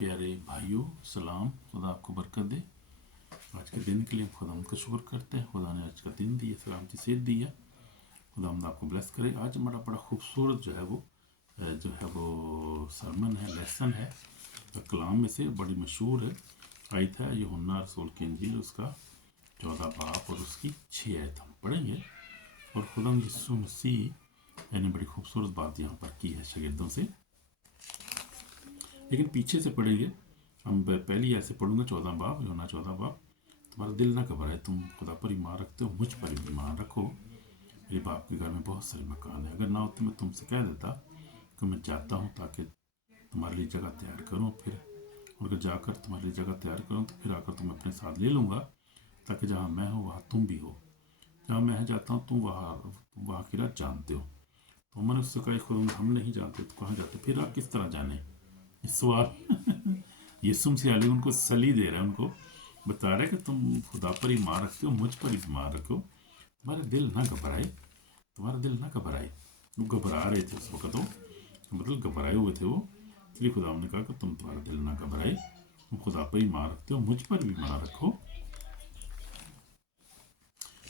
प्यारे भाइयों, सलाम। खुदा आपको बरकत दे। आज के दिन के लिए खुदा का शुक्र करते हैं। खुदा ने आज का दिन दिया, सलामती सेहत दी है। खुदा आपको ब्लेस करे। आज हमारा बड़ा खूबसूरत जो है वो सरमन है, लेसन है। तो कलाम में से बड़ी मशहूर है आयत है यूहन्ना रसूल की इंजील, उसका 14 बाब और उसकी 6 आयत हम पढ़ेंगे। और खुदा यीशु मसीह ने बड़ी खूबसूरत बात यहाँ पर की है शागिर्दों से, लेकिन पीछे से पढ़ेंगे। हम पहली ऐसे पढ़ूंगा 14 बाब, यूहन्ना 14 बाब। तुम्हारा दिल ना घबराए, तुम खुदा पर ईमान रखते हो, मुझ पर भी ईमान रखो। मेरे बाप के घर में बहुत सारे मकान है, अगर ना होते मैं तुमसे कह देता कि मैं जाता हूँ ताकि तुम्हारे लिए जगह तैयार करूँ, फिर और अगर जाकर तुम्हारे लिए जगह तैयार करूँ तो फिर आकर तुम अपने साथ ले लूँगा, ताकि जहाँ मैं हूँ वहाँ तुम भी हो। जहाँ मैं जाता हूँ तुम वहाँ की राह जानते हो। तो मैंने उससे कहा, खुद हम नहीं जानते तो कहाँ जाते, फिर आप किस तरह जाने। इस सवाल यीशु मसीह उनको सली दे रहा है, उनको बता रहा है कि तुम खुदा पर ही मार रखते हो, मुझ पर ही मार रखो। तुम्हारा दिल ना घबराए, तुम्हारा दिल ना घबराए। वो घबरा रहे थे उस वक्त, वो मतलब घबराए हुए थे वो। इसलिए खुदा ने कहा कि तुम्हारा दिल ना घबराए, तुम खुदा पर ही मार रखते हो, मुझ पर भी मार रखो।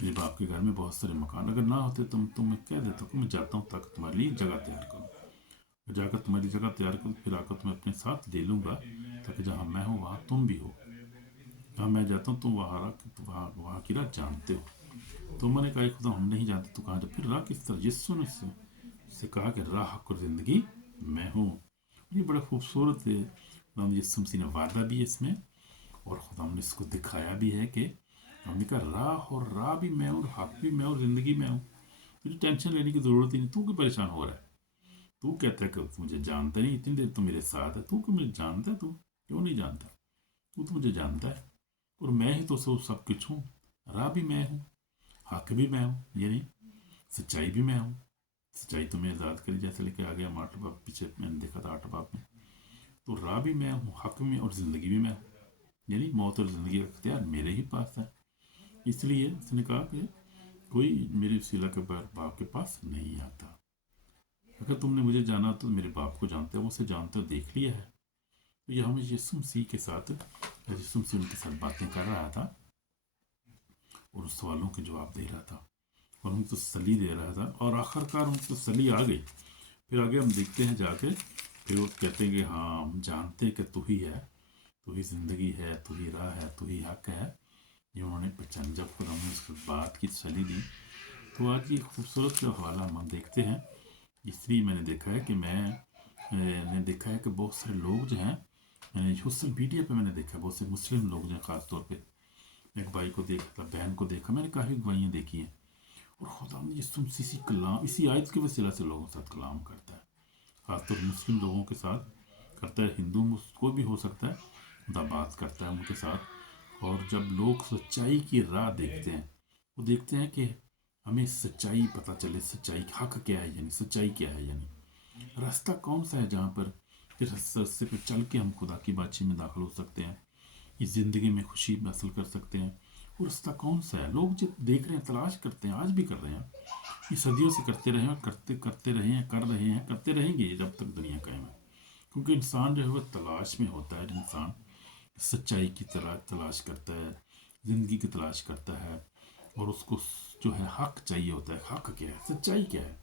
मेरे बाप के घर में बहुत सारे मकान, अगर ना होते तुम्हें कह देता कि मैं जाता हूँ ताकि तुम्हारे लिए जगह तैयार करूँ। जाकर तुम्हारी जगह तैयार करूँ, फिर आकर तुम्हें अपने साथ ले लूँगा, ताकि जहाँ मैं हूँ वहाँ तुम भी हो। जहाँ मैं जाता हूँ तुम वहाँ की राह जानते हो। तो मैंने कहा, खुदा हम नहीं जानते तो कहाँ जा, फिर राह किस तरह। यीशु ने उससे कहा कि राह और ज़िंदगी मैं हूँ। ये बड़ा खूबसूरत है। यीशु मसीह ने वादा भी है इसमें, और खुदा ने इसको दिखाया भी है कि हमने कहा राह भी मैं हूँ, हक भी मैं हूँ, ज़िंदगी मैं हूँ। तुझे टेंशन लेने की ज़रूरत ही नहीं। तू क्यों परेशान हो रहा है? तू कहता है कि मुझे जानता नहीं, इतनी देर तो मेरे साथ है, तू क्यों मुझे जानता है? तू क्यों नहीं जानता? तू तो मुझे जानता है, और मैं ही तो सब कुछ हूँ। राह भी मैं हूँ, हक भी मैं हूँ, यानी सच्चाई भी मैं हूँ। सच्चाई तो मैं आज़ाद करी जैसे लेके आ गया हम 8 बाब पीछे मैंने देखा था 8 बाब में। तो राह भी मैं हूँ, हक में, और ज़िंदगी भी मैं हूँ, यानी मौत और ज़िंदगी का इख्तियार मेरे ही पास है। इसलिए उसने कहा कि कोई मेरे वसीला के बाप के पास नहीं आता। अगर तुमने मुझे जाना तो मेरे बाप को जानते हो, उसे जानते हो, देख लिया है। तो यह हमें यीशु मसीह के साथ, यीशु मसीह उनके साथ बातें कर रहा था और उस सवालों के जवाब दे रहा था और उनको तसल्ली दे रहा था, और आखिरकार उनको तसल्ली आ गई। फिर आगे हम देखते हैं जाके, फिर वो कहते हैं कि हाँ हम जानते हैं कि तू ही है, तू ही ज़िंदगी है, तू ही राह है, तू ही हक है। ये उन्होंने पहचान, जब खुद हमने उस बात की तसल्ली दी। तो आज ये खूबसूरत जो हवाला हम देखते हैं, इसलिए मैंने देखा है कि मैंने देखा है कि बहुत सारे लोग जो हैं, मैंने सोशल मीडिया पे मैंने देखा बहुत से मुस्लिम लोग जो हैं, ख़ासतौर पे एक भाई को देखा, बहन को देखा, मैंने काफ़ी गवाहियाँ देखी हैं। और खुदा ने यीशु मसीह इसी कलाम, इसी आयत के वसीला से लोगों के साथ कलाम करता है, ख़ासतौर मुस्लिम लोगों के साथ करता है। हिंदू कोई भी हो सकता है, खुदा बात करता है उनके साथ। और जब लोग सच्चाई की राह देखते हैं, वो देखते हैं कि हमें सच्चाई पता चले, सच्चाई हक क्या है, यानी सच्चाई क्या है, यानी रास्ता कौन सा है जहाँ पर इस रास्ते पर चल के हम खुदा की बातचीत में दाखिल हो सकते हैं, इस ज़िंदगी में खुशी हासिल कर सकते हैं। वो रास्ता कौन सा है? लोग जो देख रहे हैं, तलाश करते हैं, आज भी कर रहे हैं। ये सदियों से करते रहे हैं, करते करते रहे हैं, कर रहे हैं, करते रहेंगे जब तक दुनिया कायम है। क्योंकि इंसान जो है वह तलाश में होता है। इंसान सच्चाई की तलाश करता है, ज़िंदगी की तलाश करता है, और उसको जो है हक चाहिए होता है। हक क्या है, सच्चाई क्या है,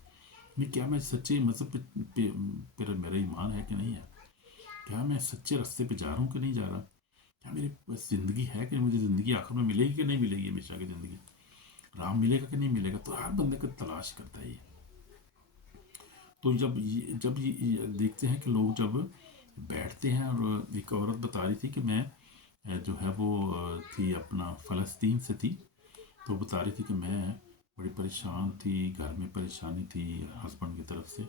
मैं क्या मैं सच्चे मज़हब पे मेरा ईमान है कि नहीं है, क्या मैं सच्चे रास्ते पे जा रहा हूँ कि नहीं जा रहा, क्या मेरी बस ज़िंदगी है कि मुझे ज़िंदगी आखिर में मिलेगी कि नहीं मिलेगी, हमेशा की ज़िंदगी राम मिलेगा कि नहीं मिलेगा। तो हर बंदे को तलाश करता है ये। तो जब ये देखते हैं कि लोग जब बैठते हैं, और एक औरत बता रही थी कि मैं जो है वो थी अपना फ़लस्तीन से थी। तो बता रही थी कि मैं बड़ी परेशान थी, घर में परेशानी थी हस्बैंड की तरफ से,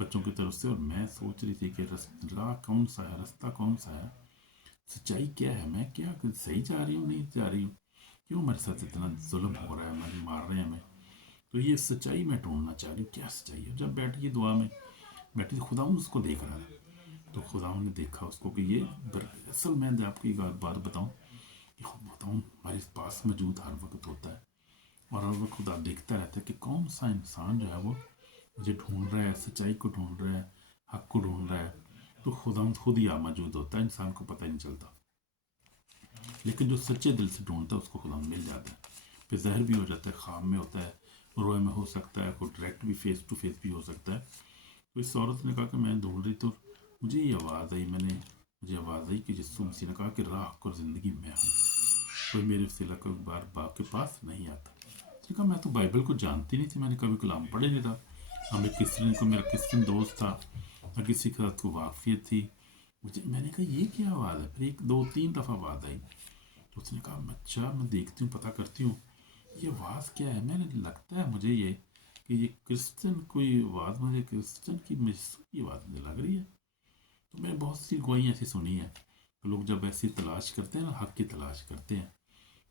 बच्चों की तरफ से, और मैं सोच रही थी कि रास्ता कौन सा है, रास्ता कौन सा है, सच्चाई क्या है, मैं क्या सही जा रही हूँ, नहीं जा रही हूँ, क्यों मेरे साथ इतना जुल्म हो रहा है, मुझे मार रहे हैं हमें। तो ये सच्चाई मैं ढूंढना चाह रही हूँ, क्या सच्चाई है। जब बैठी दुआ में बैठी, खुदा उसको देख रहा था। तो खुदा ने देखा उसको कि ये असल मैं आपको एक बात बताऊँ, कि खुद बताऊँ हमारे पास मौजूद हर वक्त होता है, और हर वक्त खुदा देखता रहता है कि कौन सा इंसान जो है वो मुझे ढूंढ रहा है, सच्चाई को ढूंढ रहा है, हक को ढूंढ रहा है। तो खुदावंद खुद ही मौजूद होता है, इंसान को पता ही नहीं चलता। लेकिन जो सच्चे दिल से ढूंढता है उसको खुदावंद मिल जाता है। फिर ज़ाहिर भी हो जाता है, ख्वाब में होता है, रोए में हो सकता है, कोई डायरेक्ट भी फेस टू फेस भी हो सकता है। तो इस औरत ने कहा कि मैं ढूंढ रही, तो मुझे ये आवाज़ आई, मुझे आवाज़ आई कि यीशु मसीह ने कहा कि राह और ज़िंदगी मैं हूँ, कोई मेरे वसीला को एक बार बाप के पास नहीं आता। उसने कहा मैं तो बाइबल को जानती नहीं थी, मैंने कभी कलाम पढ़े नहीं था, हमें क्रिश्चियन को, मेरा क्रिश्चियन दोस्त था, ना किसी के साथ को वाकफियत थी मुझे। मैंने कहा ये क्या आवाज़ है? फिर 1 2 3 दफ़ा आवाज़ आई। तो उसने कहा अच्छा मैं देखती हूँ, पता करती हूँ ये आवाज़ क्या है। मैंने लगता है मुझे ये कि ये क्रिश्चियन कोई आवाज़, मुझे क्रिश्चियन की की आवाज़ मुझे लग रही है। तो मैंने बहुत सी गवाही ऐसी सुनी है कि लोग जब ऐसी तलाश करते हैं ना, हक़ की तलाश करते हैं,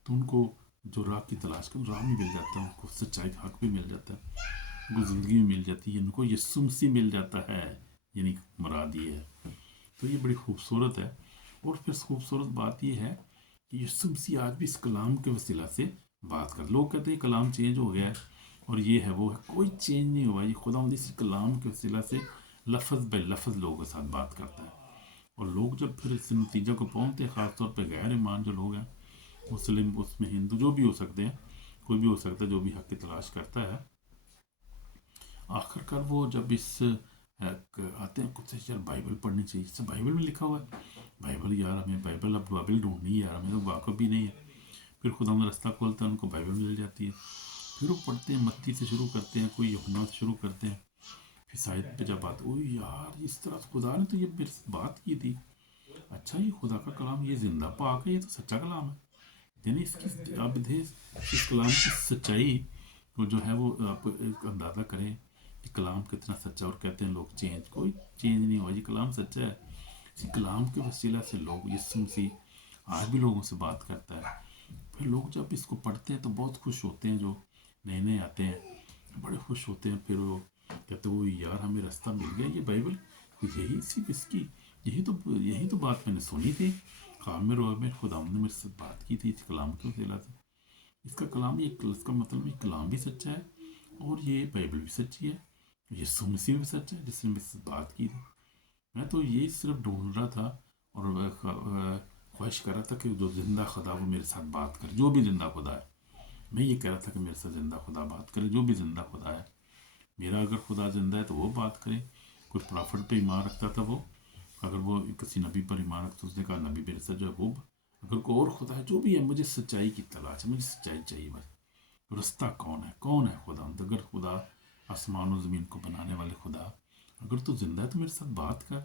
तो उनको जो राह की तलाश कर राह भी मिल जाता है, उनको सच्चाई का हक़ भी मिल जाता है, उनको ज़िंदगी भी मिल जाती है, उनको यीशु मसीह मिल जाता है, यानी मुराद ये है। तो ये बड़ी खूबसूरत है। और फिर खूबसूरत बात ये है कि यीशु मसीह आज भी इस कलाम के वसीला से बात कर। लोग कहते हैं कलाम चेंज हो गया है और ये है वो है, कोई चेंज नहीं हुआ। ये खुदावंद इस कलाम के वसीला से लफ्ज़ ब लफ्ज़ लोगों के साथ बात करता है। और लोग जब फिर इस नतीजे को पहुँचते हैं, ख़ासतौर पर गैर ईमान जो लोग हैं, मुस्लिम, उसमें हिंदू, जो भी हो सकते हैं, कोई भी हो सकता है, जो भी हक़ की तलाश करता है, आखिरकार वो जब इस आते हैं कुछ यार बाइबल पढ़नी चाहिए, इससे बाइबल में लिखा हुआ है, बाइबल यार हमें बाइबल, अब बाइबल ढूंढनी है यार, हमें तो वाकफ़ भी नहीं है। फिर खुदा में रास्ता खोलता है, उनको बाइबल मिल जाती है। फिर वो पढ़ते हैं, मत्ती से शुरू करते हैं, कोई यूहन्ना से शुरू करते हैं, फिर शायद पे जब बात, ओ यार इस तरह से खुदा ने तो ये मेरे से बात की थी, अच्छा ये खुदा का कलाम, ये जिंदा पाक है, ये तो सच्चा कलाम है। यानी इसकी आप इस कलाम की सच्चाई को जो है वो आप एक अंदाज़ा करें कि कलाम कितना सच्चा। और कहते हैं लोग चेंज, कोई चेंज नहीं हुआ, ये कलाम सच्चा है। इसी कलाम के वसीला से लोग, यीशु मसीह आज भी लोगों से बात करता है। फिर लोग जब इसको पढ़ते हैं तो बहुत खुश होते हैं, जो नए नए आते हैं बड़े खुश होते हैं। फिर वो कहते वो यार हमें रास्ता मिल गया, ये बाइबल, यही सिर्फ इसकी यही तो बात मैंने सुनी थी, खामिर और में खुदा ने मेरे से बात की थी इस कलाम के वसीला से। इसका कलाम, ये इसका मतलब ये कलाम भी सच्चा है और ये बाइबल भी सच्ची है, यीशु मसीह भी सच्चा है जिसने मेरे से बात की थी। मैं तो ये सिर्फ ढूंढ रहा था और ख्वाहिश कर रहा था कि जो ज़िंदा खुदा वो मेरे साथ बात करे, जो भी ज़िंदा खुदा है। मैं ये कह रहा था कि मेरे साथ ज़िंदा खुदा बात करे, जो भी ज़िंदा खुदा है। मेरा अगर खुदा ज़िंदा है तो वो बात करे। कोई प्रॉफिट पे ईमान रखता था वो, अगर वो किसी नबी पर ईमान रखता, उसने कहा नबी मेरे साथ जो है वो, अगर कोई और खुदा है, जो भी है, मुझे सच्चाई की तलाश है, मुझे सच्चाई चाहिए बस। रास्ता कौन है खुदा? अगर खुदा आसमान और ज़मीन को बनाने वाले खुदा, अगर तू जिंदा है तो मेरे साथ बात कर।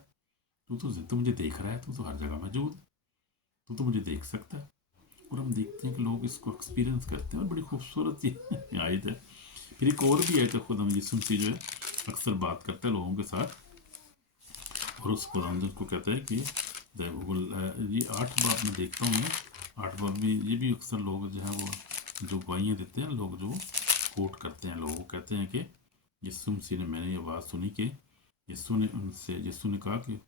तू मुझे देख रहा है, तू तो हर जगह मौजूद है, तू तो मुझे देख सकता है। और हम देखते हैं कि लोग इसको एक्सपीरियंस करते हैं और बड़ी खूबसूरत सी आयत है। फिर एक और भी आयत है, खुदा यीशु मसीह जो है अक्सर बात करता है लोगों के साथ, और उस कुरान को कहता है कि ये 8 बाब में देखता हूँ मैं, 8 बाब में ये भी अक्सर लोग जो है वो जो गवाहियाँ देते हैं, लोग जो कोट करते हैं, लोग कहते हैं कि यीशु मसीह ने, मैंने ये बात सुनी कि यीशु ने कहा कि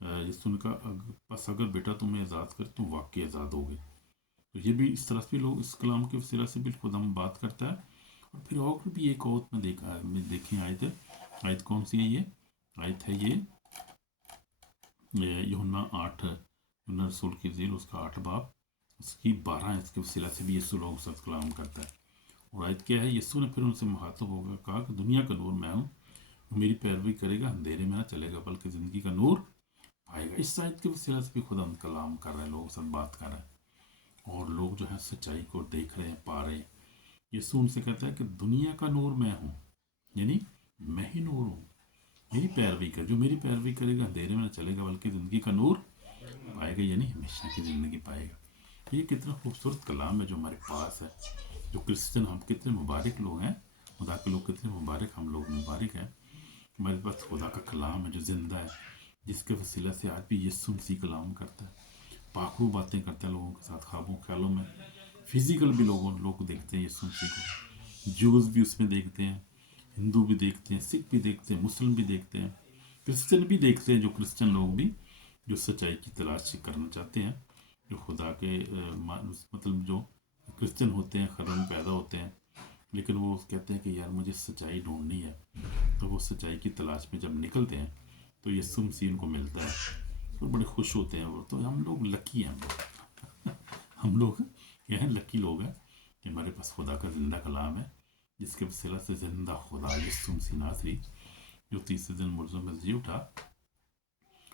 यीशु ने कहा बस अगर बेटा तुम्हें आज़ाद कर तुम वाकई आज़ाद होगे। तो ये भी इस तरह से भी लोग इस कलाम के वसीला से भी खुदा में बात करता है। और फिर और भी एक औरत में देखी आयत कौन सी है? ये आयत है ये यूहन्ना 8, यूहन्ना रसूल की ज़ील उसका 8 बाब उसकी 12, इसके वसीला से भी यीशु लोगों के साथ कलाम करता है। और आयत क्या है? यीशु ने फिर उनसे मुखातब होकर कहा कि दुनिया का नूर मैं हूँ, मेरी पैरवी करेगा अंधेरे में ना चलेगा बल्कि ज़िंदगी का नूर पाएगा। इस आयत के वसीला से भी खुदा कलाम कर रहा है, लोगों के साथ बात कर रहा है, और लोग जो है सच्चाई को देख रहे हैं, पा रहे हैं। यीशु उनसे कहता है कि दुनिया का नूर मैं हूँ, यानी मैं ही नूर हूँ, मेरी पैरवी कर, जो मेरी पैरवी करेगा अंधेरे में न चलेगा बल्कि ज़िंदगी का नूर पाएगा, यानी हमेशा की ज़िंदगी पाएगा। ये कितना खूबसूरत कलाम है जो हमारे पास है। जो क्रिश्चियन, हम कितने मुबारक लोग हैं, खुदा के लोग कितने मुबारक, हम लोग मुबारक हैं। हमारे पास खुदा का कलाम है जो ज़िंदा है, जिसके वसीला से आज भी यीशु मसीह कलाम करता है, पाखरू बातें करता है लोगों के साथ, ख्वाबों ख्यालों में। फिजिकल भी लोग देखते हैं यीशु मसीह को, जूस भी उसमें देखते हैं, हिंदू भी देखते हैं, सिख भी देखते हैं, मुस्लिम भी देखते हैं, क्रिश्चियन भी देखते हैं, जो क्रिश्चियन लोग भी जो सच्चाई की तलाश करना चाहते हैं, जो खुदा के मतलब जो क्रिश्चियन होते हैं, खबर में पैदा होते हैं, लेकिन वो कहते हैं कि यार मुझे सच्चाई ढूंढनी है। तो वो सच्चाई की तलाश में जब निकलते हैं तो यीशु मसीह उनको मिलता है और बड़े खुश होते हैं वो। तो हम लोग लकी हैं, हम लोग क्या हैं, लकी लोग हैं कि हमारे पास खुदा का ज़िंदा कलाम है, जिसके वसीला से ज़िंदा खुदा यीशु मसीह नासरी जो तीसरे दिन मुर्दों में जी उठा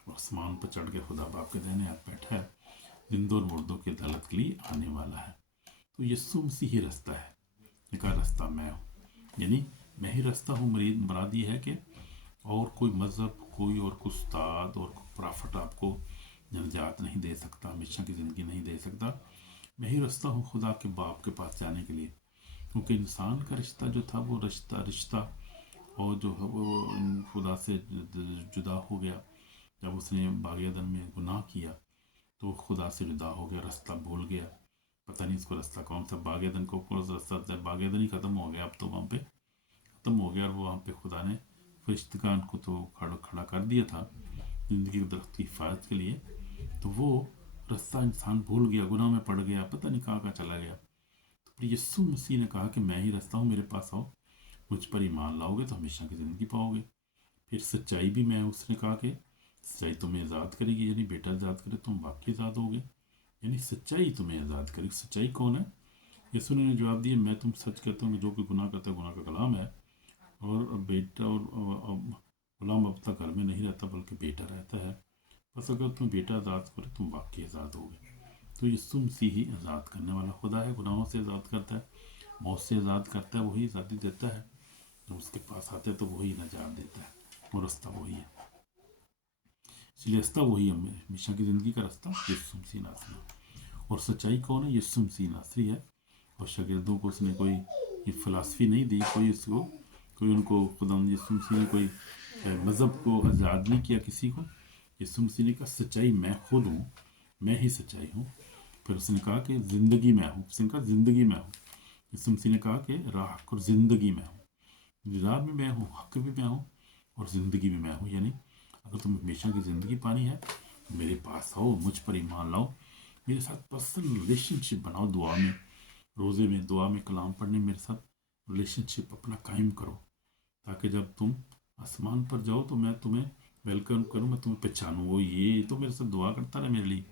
और आसमान पर चढ़ के खुदा बाप के दाहिने हाथ बैठा है, जिंदों और मुर्दों की अदालत के लिए आने वाला है। तो यीशु मसीह ही रास्ता है, इनका रास्ता मैं हूँ, यानी मैं ही रास्ता हूँ। मुराद ये है कि और कोई मज़हब, कोई और कोई उस्ताद और कोई प्रॉफिट आपको निजात नहीं दे सकता, हमेशा की ज़िंदगी नहीं दे सकता। मैं ही रास्ता हूँ खुदा के बाप के पास जाने के लिए, क्योंकि इंसान का रिश्ता जो था वो रिश्ता और जो है वो खुदा से जुदा हो गया। जब उसने बागेदन में गुनाह किया तो खुदा से जुदा हो गया, रास्ता भूल गया, पता नहीं इसको रास्ता कौन सा, बागेदन को कौन सा रास्ता था, बागेदन ही ख़त्म हो गया, अब तो वहाँ पे ख़त्म हो गया। और वो वहाँ पे खुदा ने फरिश्तगान को तो खड़ा कर दिया था ज़िंदगी के दरख्त की हिफाजत के लिए, तो वो रास्ता इंसान भूल गया, गुनाह में पड़ गया, पता नहीं कहाँ कहाँ चला गया। तो यीशु मसीह ने कहा कि मैं ही रास्ता हूँ, मेरे पास आओ, मुझ पर ईमान लाओगे तो हमेशा की ज़िंदगी पाओगे। फिर सच्चाई भी मैं, उसने कहा कि सच्चाई तुम्हें आज़ाद करेगी, यानी बेटा आज़ाद करे तुम बाकी आज़ाद होगे, यानी सच्चाई तुम्हें आज़ाद करेगी। सच्चाई कौन है? यीशु ने जवाब दिया, मैं तुम सच कहता हूँ, जो कोई गुनाह करता है गुनाह का कलाम है, और बेटा और गुलाम अब तक घर में नहीं रहता बल्कि बेटा रहता है, बस अगर तुम बेटा आज़ाद करो तुम बाकी आज़ाद होगे। तो यीशु मसीह ही आज़ाद करने वाला खुदा है, गुनाहों से आज़ाद करता है, मौत से आज़ाद करता है, वही आज़ादी देता है। जब उसके पास आते हैं तो वही नजात देता है, वो रास्ता वही है, इसलिए रास्ता वही है, हमेशा की ज़िंदगी का रास्ता यीशु मसीह नासरी। और सच्चाई कौन है? यीशु मसीह नासरी है। और शागिर्दों को उसने कोई ये फ़िलासफ़ी नहीं दी, कोई उनको खुदा यीशु मसीह ने कोई मज़हब को आज़ाद नहीं किया किसी को। यीशु मसीह ने कहा सच्चाई मैं खुद हूँ, मैं ही सच्चाई हूँ। फिर उसने कहा कि ज़िंदगी मैं हूँ, उसने कहा ज़िंदगी मैं हूँ। यीशु मसीह ने कहा कि राह और ज़िंदगी मैं हूँ, राह भी मैं हूँ, हक भी मैं हूँ और ज़िंदगी भी मैं हूँ। यानी अगर तुम्हें हमेशा की ज़िंदगी पानी है मेरे पास आओ, मुझ पर ईमान लाओ, मेरे साथ पर्सनल रिलेशनशिप बनाओ, दुआ में, रोज़े में, दुआ में, कलाम पढ़ने, मेरे साथ रिलेशनशिप अपना कायम करो, ताकि जब तुम आसमान पर जाओ तो मैं तुम्हें वेलकम करूँ, मैं तुम्हें पहचानूँ। वो ये तो मेरे साथ दुआ करता रहे मेरे लिए,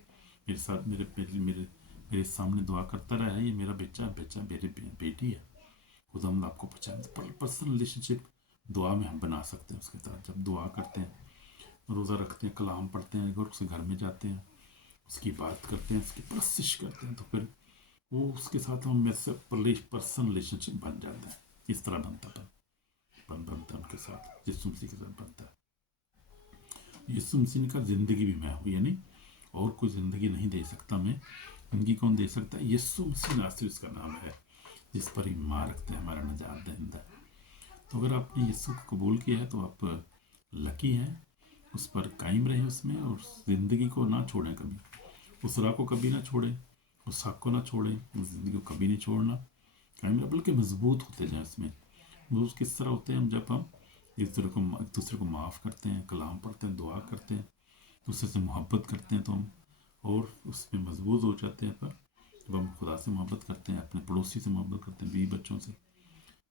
मेरे साथ मेरे सामने दुआ करता रहा है, ये मेरा बच्चा मेरी बेटी है। खुदा हम आपको पहचान, पर्सनल रिलेशनशिप दुआ में हम बना सकते हैं उसके साथ। जब दुआ करते हैं, रोज़ा रखते हैं, कलाम पढ़ते हैं, और उसके घर में जाते हैं, उसकी बात करते हैं, उसकी परस्तिश करते हैं, तो फिर वो उसके साथ हम मेरे से पर्सनल रिलेशनशिप बन जाता है। इस तरह बनता है उनके साथ, यीशु मसीह के साथ बनता है। यीशु मसीह ने कहा ज़िंदगी भी मैं हूँ, यानी और कोई ज़िंदगी नहीं दे सकता मैं, ज़िंदगी कौन दे सकता है? यीशु मसीह नासरी उसका नाम है, जिस पर ईमान रखते हैं हमारा निजात दहिंदा। तो अगर आपने यीशु को कबूल किया है तो आप लकी हैं, उस पर कायम रहें उसमें, और ज़िंदगी को ना छोड़ें कभी, उस राह को कभी ना छोड़ें, उस हक को ना छोड़ें, ज़िंदगी को कभी नहीं छोड़ना, कायम रहे, बल्कि मजबूत होते जाएं उसमें। मजबूत किस तरह होते हैं? हम जब हम एक दूसरे को माफ़ करते हैं, कलाम पढ़ते हैं, दुआ करते हैं, दूसरे से मोहब्बत करते हैं, तो हम और उसमें मजबूत हो जाते हैं। पर जब हम खुदा से मोहब्बत करते हैं, अपने पड़ोसी से मोहब्बत करते हैं, बीवी बच्चों से,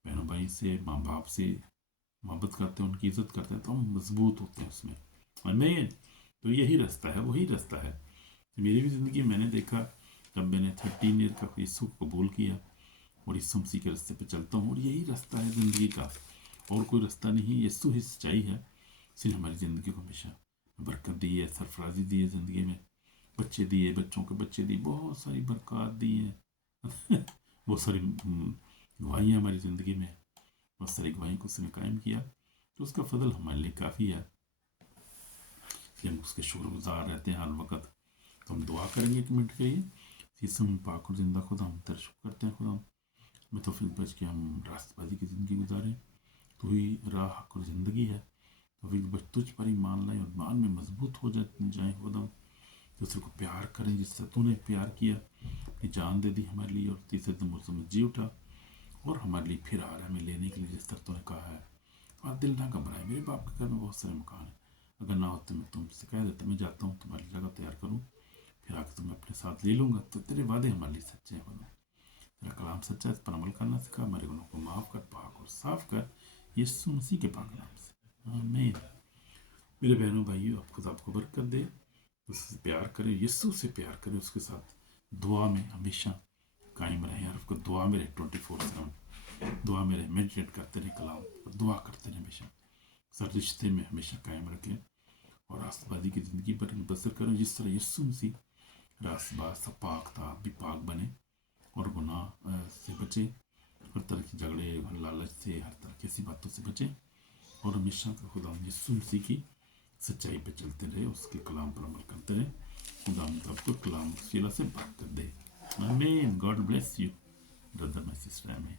बहनों भाई से, माँ बाप से मोहब्बत करते हैं, उनकी इज़्ज़त करते हैं, तो हम मजबूत होते हैं उसमें। और नहीं, तो यही रास्ता है, वही रास्ता है। मेरी भी ज़िंदगी मैंने देखा, जब मैंने 13 ईयर का यीशु को कबूल किया और यीशु मसीह के रास्ते पे चलता हूँ, और यही रास्ता है ज़िंदगी का, और कोई रास्ता नहीं। यीशु ही सच्चाई है, इसलिए हमारी ज़िंदगी को हमेशा बरकत दी है, सरफराजी दी है ज़िंदगी में, बच्चे दिए, बच्चों के बच्चे दिए, बहुत सारी बरकत दी है बहुत सारी गवाहियाँ हमारी ज़िंदगी में, बहुत सारी गवाही को उसने कायम किया, तो उसका फजल हमारे लिए काफ़ी है, इसलिए हम उसके शुक्रगुजार रहते हैं हर वक्त। तो हम दुआ करेंगे एक मिनट के लिए। यीशु पाक और ज़िंदा खुदा, हम तेरा शुक्र करते हैं खुदा, मैं तो फिर बच के हम रास्तबाजी की ज़िंदगी गुजारें, तो ही राह, हक और ज़िंदगी है, तो फिर बस तुझ पर ही मान लाएँ और मान में मजबूत हो जाए खुदा, दूसरे को प्यार करें जिससे तूने प्यार किया, अपनी जान दे दी हमारे लिए, और तीसरे दिन मुझसे में जी उठा और हमारे लिए फिर आ रहा है हमें लेने के लिए, जिस तरह तूने कहा है। और दिल ना घबराए, मेरे बाप के घर में बहुत सारे मकान हैं, अगर ना होते मैं तुमसे कह देता, मैं जाता हूँ तुम्हारी जगह तैयार करूँ, फिर आकर तुम्हें अपने साथ ले लूँगा। तो तेरे वादे हमारे लिए सच्चे हैं खुदा, तेरा कलाम सच्चा है, इस पर अमल करना सिखा, हमारे गुनाहों को माफ़ कर, पाक और साफ कर, यीशु मसीह के पाक नाम से, आमीन। मेरे बहनों भाइयों, आप खुदा आपको बरकत दे, उससे प्यार करें, यीशु से प्यार करें, उसके साथ दुआ में हमेशा कायम रहें और उसको दुआ में रहे 24/7 दुआ में रहे, मेडिटेट करते रहे कलाम और दुआ करते रहे हमेशा, सर रिश्ते में हमेशा कायम रखें और रास्तबाजी की ज़िंदगी पर बसर करें जिस तरह यीशु मसीह रास्तबाज सा पाक था, आप भी पाक बने और गुनाह से बचें, हर तरह के झगड़े और लालच से, हर तरह की ऐसी बातों से बचें और हमेशा खुदा यीशु मसीह की सच्चाई पे चलते रहे, उसके कलाम पर अमल करते रहे। खुदा आपको कलाम शीला से बात कर दे। आमीन। God bless you brother my sister. आमीन।